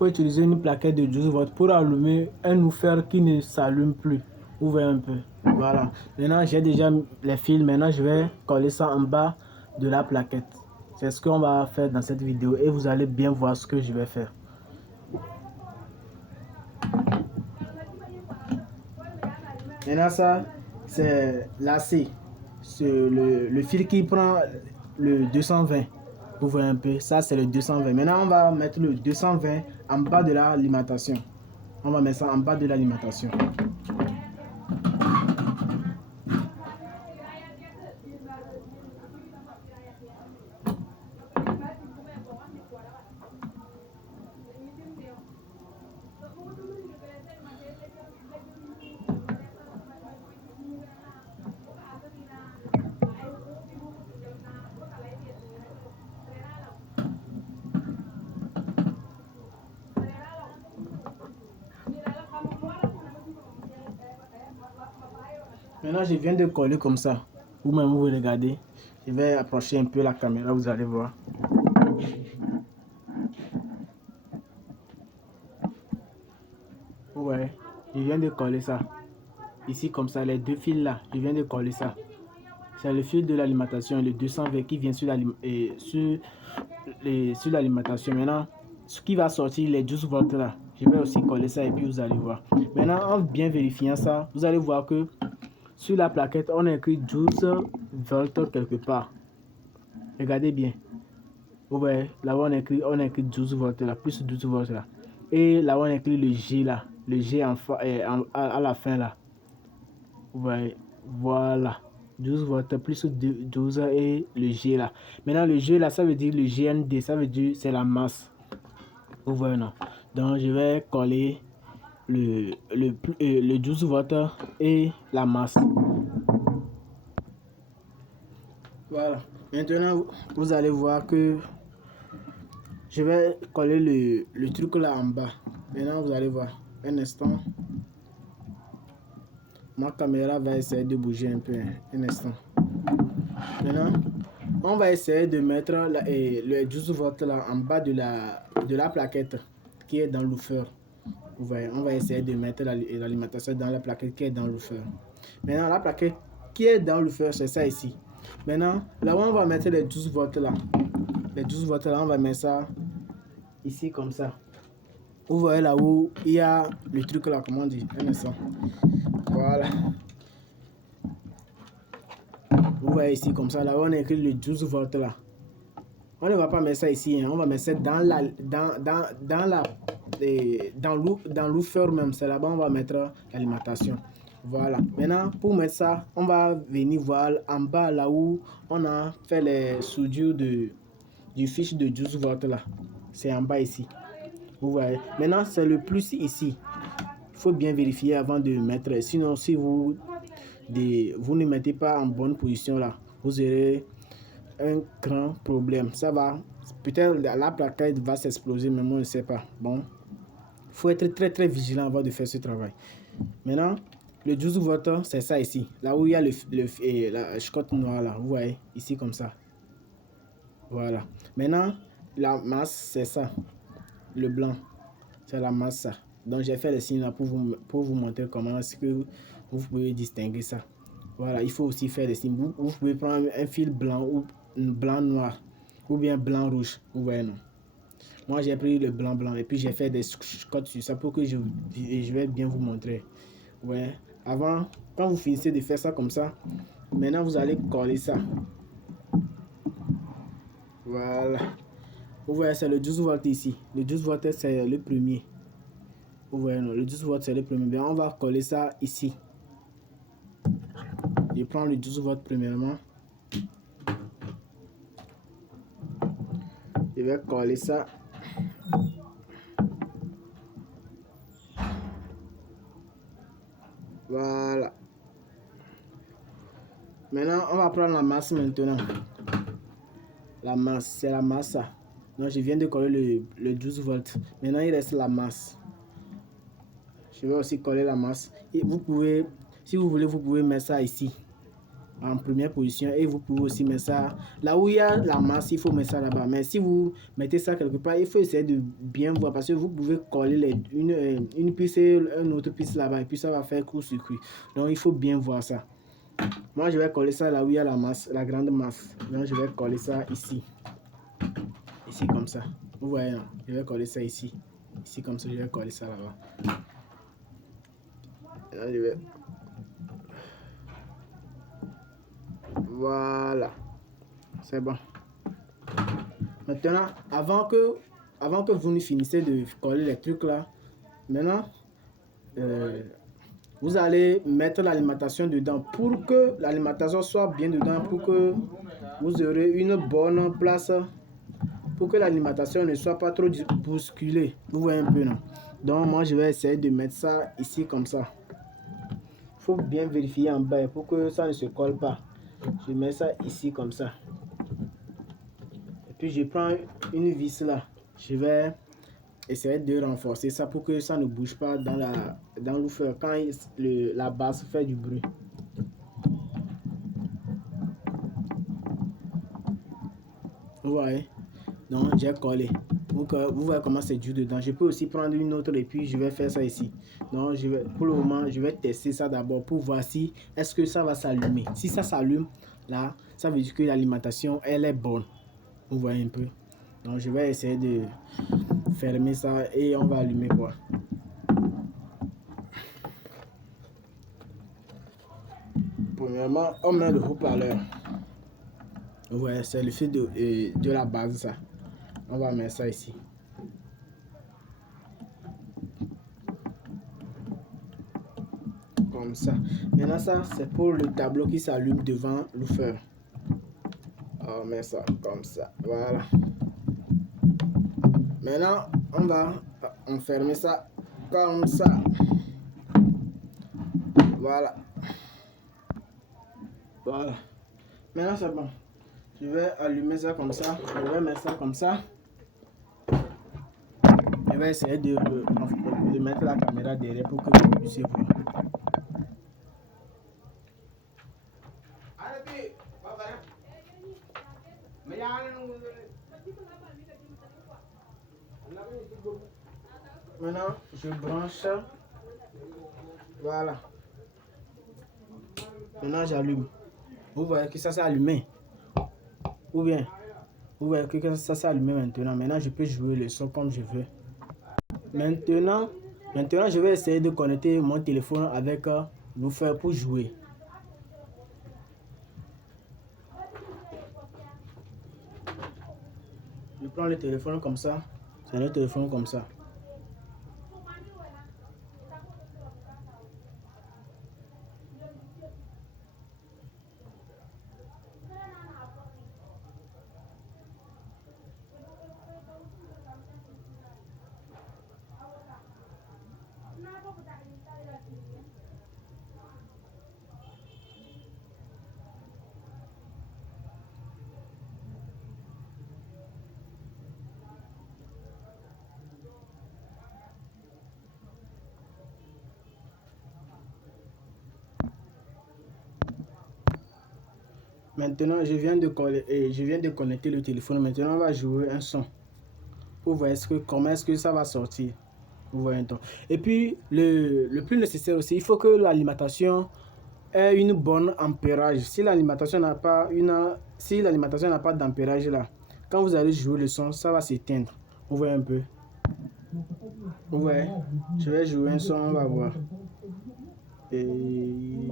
faut utiliser une plaquette de 12 volts pour allumer un woofer qui ne s'allume plus. Vous voyez un peu. Voilà. Maintenant, j'ai déjà les fils. Maintenant, je vais coller ça en bas de la plaquette. C'est ce qu'on va faire dans cette vidéo et vous allez bien voir ce que je vais faire. Maintenant, ça, c'est lacé. Le fil qui prend le 220. Vous voyez un peu, ça c'est le 220. Maintenant, on va mettre le 220 en bas de l'alimentation. On va mettre ça en bas de l'alimentation. Maintenant, je viens de coller comme ça. Vous-même, vous regardez. Je vais approcher un peu la caméra, vous allez voir. Ouais, je viens de coller ça. Ici, comme ça, les deux fils là, je viens de coller ça. C'est le fil de l'alimentation, le 220 qui vient sur l'alimentation. Maintenant, ce qui va sortir, les 12 volts là, je vais aussi coller ça et puis vous allez voir. Maintenant, en bien vérifiant ça, vous allez voir que sur la plaquette, on a écrit 12 volts quelque part. Regardez bien. Vous voyez, là-bas on a écrit 12 volts là, plus 12 volts là. Et là-bas on a écrit le G là, le G à la fin là. Vous voyez, voilà. 12 volts plus 12 et le G là. Maintenant le G là, ça veut dire le GND, ça veut dire c'est la masse. Vous voyez non. Donc je vais coller le 12 volts et la masse. Voilà. Maintenant vous allez voir que je vais coller le truc là en bas. Maintenant vous allez voir. Un instant. Ma caméra va essayer de bouger un peu. Un instant. Maintenant, on va essayer de mettre le 12 volts là en bas de la plaquette qui est dans l'woofer. Vous voyez, on va essayer de mettre l'alimentation dans la plaquette qui est dans l'woofer. Maintenant, la plaquette qui est dans l'woofer, c'est ça ici. Maintenant, là où on va mettre les 12 volts là. Les 12 volts là, on va mettre ça ici comme ça. Vous voyez là où il y a le truc là, comment on dit, un instant. Voilà. Vous voyez ici comme ça, là où on a écrit le 12 volts là. On ne va pas mettre ça ici, hein. On va mettre ça dans l'woofer même. C'est là-bas on va mettre l'alimentation. Voilà. Maintenant, pour mettre ça, on va venir voir en bas là où on a fait les soudures du fiche de 12 volts là. C'est en bas ici. Vous voyez. Maintenant, c'est le plus ici. Il faut bien vérifier avant de mettre. Sinon, si vous ne mettez pas en bonne position là, vous aurez un grand problème. Ça va. Peut-être la plaquette va s'exploser, mais moi, je ne sais pas. Bon. Il faut être très très vigilant avant de faire ce travail. Maintenant, le 12 volts, c'est ça ici. Là où il y a la chicotte noire là. Vous voyez. Ici comme ça. Voilà. Maintenant, la masse, c'est ça. Le blanc, c'est la masse ça. Donc j'ai fait le signe là pour vous montrer comment est-ce que vous pouvez distinguer ça. Voilà, il faut aussi faire le signe. Vous pouvez prendre un fil blanc ou blanc noir ou bien blanc rouge. Vous voyez non. Moi j'ai pris le blanc blanc et puis j'ai fait des codes sur ça pour que je vais bien vous montrer. Ouais. Avant, quand vous finissez de faire ça comme ça, maintenant vous allez coller ça. Voilà. Vous voyez, c'est le 12 volts ici. Le 12 volts, c'est le premier. Vous voyez, non, le 12 volts, c'est le premier. Bien, on va coller ça ici. Je prends le 12 volts premièrement. Je vais coller ça. Voilà. Maintenant, on va prendre la masse maintenant. La masse, c'est la masse. Donc, je viens de coller le 12 volts. Maintenant, il reste la masse. Je vais aussi coller la masse. Et vous pouvez, si vous voulez, vous pouvez mettre ça ici. en première position et vous pouvez aussi mettre ça là où il y a la masse, il faut mettre ça là-bas. Mais si vous mettez ça quelque part, il faut essayer de bien voir parce que vous pouvez coller une piste et une autre piste là-bas et puis ça va faire court-circuit. Donc il faut bien voir ça. Moi je vais coller ça là où il y a la masse, la grande masse. Donc je vais coller ça ici. Ici comme ça. Vous voyez, non? Je vais coller ça ici. Ici comme ça, je vais coller ça là-bas. Là, je vais... Voilà. C'est bon. Maintenant, avant que vous ne finissiez de coller les trucs là, maintenant, vous allez mettre l'alimentation dedans pour que l'alimentation soit bien dedans, pour que vous aurez une bonne place, pour que l'alimentation ne soit pas trop bousculée. Vous voyez un peu, non? Donc, moi, je vais essayer de mettre ça ici comme ça. Il faut bien vérifier en bas pour que ça ne se colle pas. Je mets ça ici comme ça. Et puis, je prends une vis là. Je vais essayer de renforcer ça pour que ça ne bouge pas dans l'ouvert quand la base fait du bruit. Vous voyez? Donc j'ai collé. Donc vous voyez comment c'est dur dedans. Je peux aussi prendre une autre et puis je vais faire ça ici. Donc pour le moment je vais tester ça d'abord pour voir si est-ce que ça va s'allumer. Si ça s'allume là, ça veut dire que l'alimentation elle est bonne. Vous voyez un peu. Donc je vais essayer de fermer ça et on va allumer quoi. Premièrement, on met le haut-parleur. Ouais, c'est le fil de la base ça. On va mettre ça ici. Comme ça. Maintenant ça, c'est pour le tableau qui s'allume devant l'ouvert. On met ça comme ça. Voilà. Maintenant, on va enfermer ça comme ça. Voilà. Voilà. Maintenant, c'est bon. Je vais allumer ça comme ça. Je vais mettre ça comme ça. Je vais essayer de mettre la caméra derrière pour que vous puissiez voir. Maintenant, je branche. Voilà. Maintenant, j'allume. Vous voyez que ça s'est allumé. Ou bien, vous voyez que ça s'est allumé maintenant. Maintenant, je peux jouer le son comme je veux. Maintenant, je vais essayer de connecter mon téléphone avec l'ouvert pour jouer. Je prends le téléphone comme ça. C'est le téléphone comme ça. Maintenant, je viens de connecter le téléphone. Maintenant, on va jouer un son. Pour voir comment est-ce que ça va sortir. Vous voyez donc. Et puis, le plus nécessaire aussi, il faut que l'alimentation ait une bonne ampérage. Si l'alimentation n'a pas d'ampérage là, quand vous allez jouer le son, ça va s'éteindre. Vous voyez un peu. Vous voyez. Je vais jouer un son, on va voir. Et...